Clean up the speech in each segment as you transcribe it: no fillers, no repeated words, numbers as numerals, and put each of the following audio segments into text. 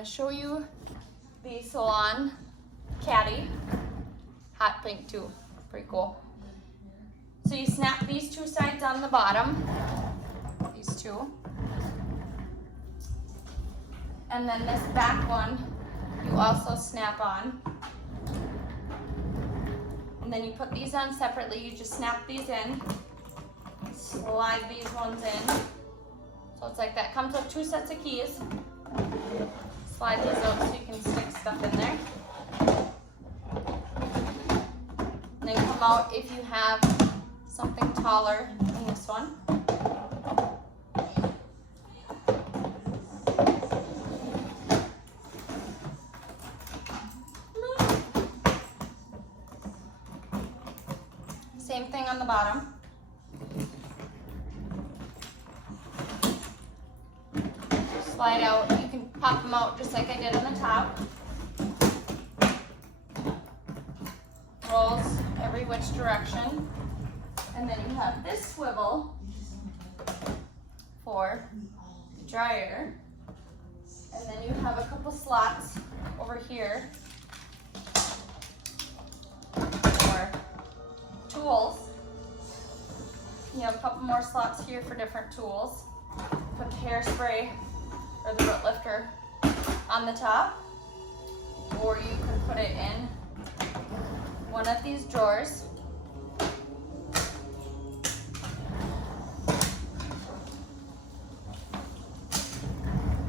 gonna show you the Salon caddy. Hot pink too, pretty cool. So you snap these two sides on the bottom, these two. And then this back one, you also snap on. And then you put these on separately, you just snap these in, slide these ones in. So it's like that. Comes with 2 sets of keys. Slide these out so you can stick stuff in there. And then come out if you have something taller than this one. Same thing on the bottom. Slide out, you can pop them out just like I did on the top. Rolls every which direction. And then you have this swivel for the dryer. And then you have a couple slots over here for tools. You have a couple more slots here for different tools. Put the hairspray or the root lifter on the top, or you can put it in one of these drawers.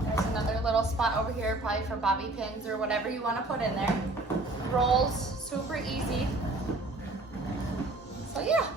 There's another little spot over here, probably for bobby pins or whatever you want to put in there. Rolls super easy. So yeah.